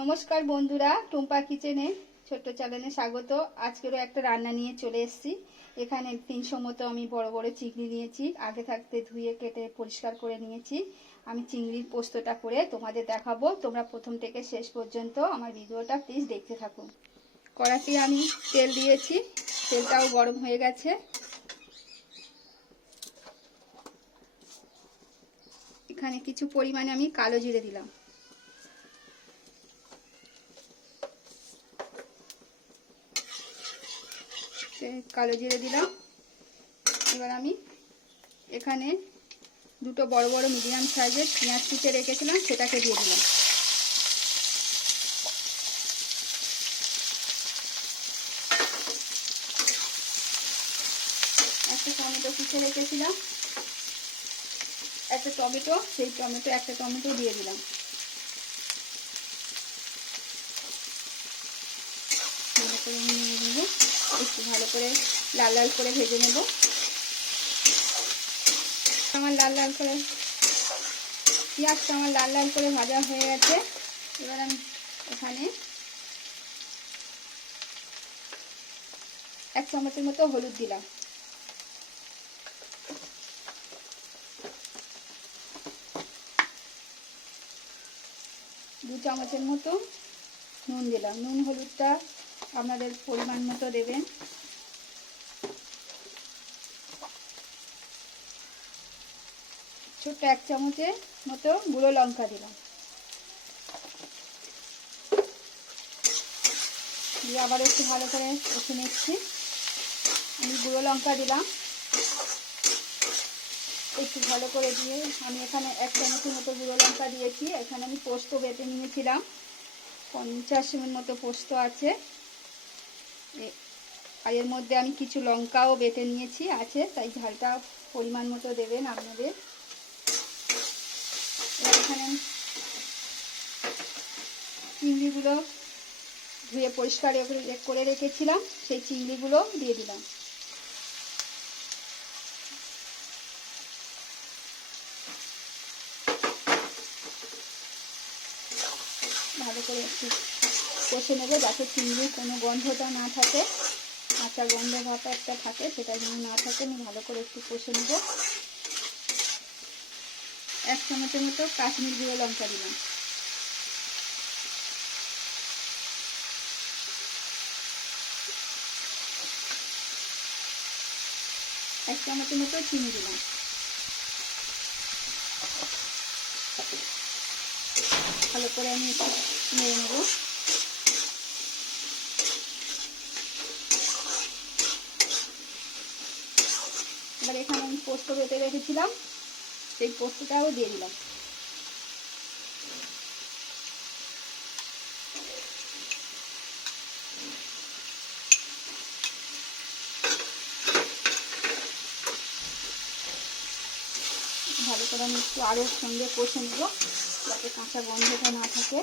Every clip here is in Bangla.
নমস্কার বন্ধুরা, টুম্পা কিচেনে, ছোট্ট চ্যানেলে স্বাগত। আজকেরও একটা রান্না নিয়ে চলে এসেছি। এখানে তিনশো মতো আমি বড় বড় চিংড়ি নিয়েছি, আগে থাকতে ধুয়ে কেটে পরিষ্কার করে নিয়েছি। আমি চিংড়ির পোস্তটা করে তোমাদের দেখাবো। তোমরা প্রথম থেকে শেষ পর্যন্ত আমার ভিডিওটা প্লিজ দেখতে থাকো। কড়াতে আমি তেল দিয়েছি, তেলটাও গরম হয়ে গেছে। এখানে কিছু পরিমাণে আমি কালো জিরে দিলাম। কালো জিরে দিলাম। এবার আমি এখানে দুটো বড় বড় মিডিয়াম সাইজের পেঁয়াজ কুচে রেখেছিলাম, সেটাকে দিয়ে দিলাম। একটা টমেটো কুচে রেখেছিলাম, একটা টমেটো, সেই টমেটো, একটা টমেটো দিয়ে দিলাম। করে একটু ভালো করে লাল লাল করে ভেজে নেব। আমার লাল লাল করে, পেঁয়াজটা আমার লাল লাল করে ভাজা হয়ে গেছে। এবার আমি এখানে এক চামচের মতো হলুদ দিলাম। দু চামচের মতো নুন দিলাম। নুন, হলুদটা আপনাদের পরিমাণ মতো দেবেন। ছোট্ট এক চামচের মতো গুঁড়ো লঙ্কা দিলাম। দিয়ে আবার একটু ভালো করে কষে নিচ্ছি। আমি গুঁড়ো লঙ্কা দিলাম। একটু ভালো করে দিয়ে আমি এখানে এক চামচের মতো গুঁড়ো লঙ্কা দিয়েছি। এখানে আমি পোস্ত বেটে নিয়েছিলাম। পঞ্চাশ মতো পোস্ত আছে। আর এর মধ্যে আমি কিছু লঙ্কাও বেটে নিয়েছি, আছে, তাই ঝালটা পরিমাণ মতো দেবেন আপনাদের। এখানে চিংড়িগুলো ধুয়ে পরিষ্কার করে রেখেছিলাম, সেই চিংড়িগুলো দিয়ে দিলাম। ভালো করে একটু কষে নেবে, যাতে চিংড়ির কোনো গন্ধটা না থাকে। কাঁচা গন্ধ ভাতা একটা থাকে, সেটা যেন না থাকে, আমি ভালো করে একটু কষে নেব। এক চামচের মতো কাশ্মীর গুঁড়ো লঙ্কা দিলাম। এক চামচের মতো চিনি দিলাম। ভালো করে আমি একটু নেড়ে নেব। এবার এখানে আমি পোস্ত বেটে রেখেছিলাম। সেই পোস্তটাও দিয়ে দিলাম। ভালো করে আমি একটু আরও সঙ্গে কষে নেব, যাতে কাঁচা গন্ধটা না থাকে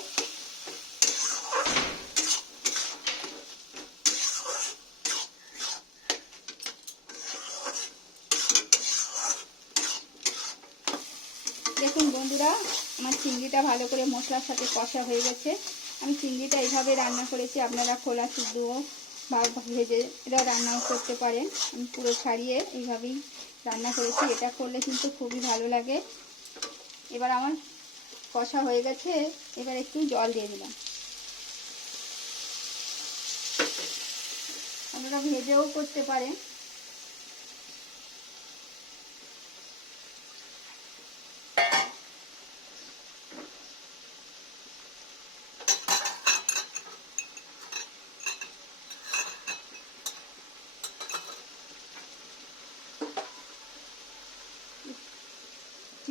দেখুন বন্ধুরা, আমার চিংড়িটা ভালো করে মশলার সাথে কষা হয়ে গেছে। আমি চিংড়িটা এইভাবে রান্না করেছি, আপনারা খোলা শুদ্ধ বা ভেজে এটা রান্নাও করতে পারেন। আমি পুরো ছাড়িয়ে এইভাবেই রান্না করেছি, এটা করলে কিন্তু খুবই ভালো লাগে। এবার আমার কষা হয়ে গেছে, এবার একটু জল দিয়ে দিলাম। আপনারা ভেজেও করতে পারেন।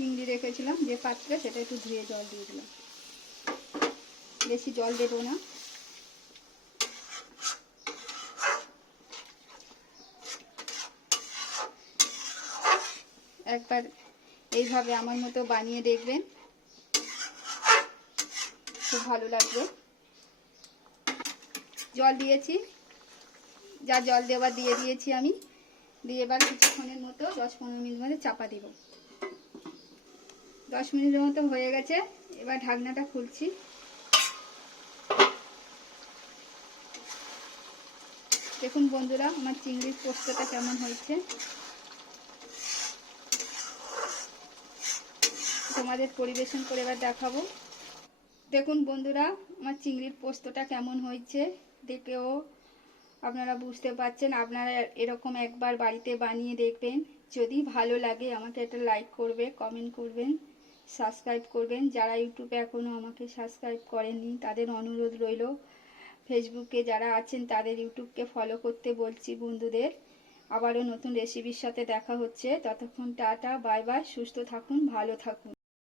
চিংড়ি রেখেছিলাম, যে পাত্রে সেটা একটু ধুয়ে জল দিয়ে দিলাম। বেশি জল দেবো না। একবার এইভাবে আমার মতো বানিয়ে দেখবেন। খুব ভালো লাগবে। জল দিয়েছি। যা জল দেওয়ার দিয়ে দিয়েছি আমি। দিয়ে এবার কিছুক্ষণের মতো দশ পনেরো মিনিট মধ্যে চাপা দেবো। দশ মিনিটের মতো হয়ে গেছে, এবার ঢাকনাটা খুলছি। দেখুন বন্ধুরা, আমার চিংড়ির পোস্তটা কেমন হয়েছে। তোমাদের পরিবেশন করে এবার দেখাবো। দেখুন বন্ধুরা, আমার চিংড়ির পোস্তটা কেমন হয়েছে, দেখেও আপনারা বুঝতে পারছেন। আপনারা এরকম একবার বাড়িতে বানিয়ে দেখবেন। যদি ভালো লাগে, আমাকে একটা লাইক করবে কমেন্ট করবেন। সাবস্ক্রাইব করবেন। যারা ইউটিউবে এখনও আমাকে সাবস্ক্রাইব করেননি, তাদের অনুরোধ রইল, ফেসবুকে যারা আছেন তাদের ইউটিউবকে ফলো করতে বলছি বন্ধুদের। আবারও নতুন রেসিপির সাথে দেখা হচ্ছে। ততক্ষণ টাটা বাই বাই সুস্থ থাকুন, ভালো থাকুন।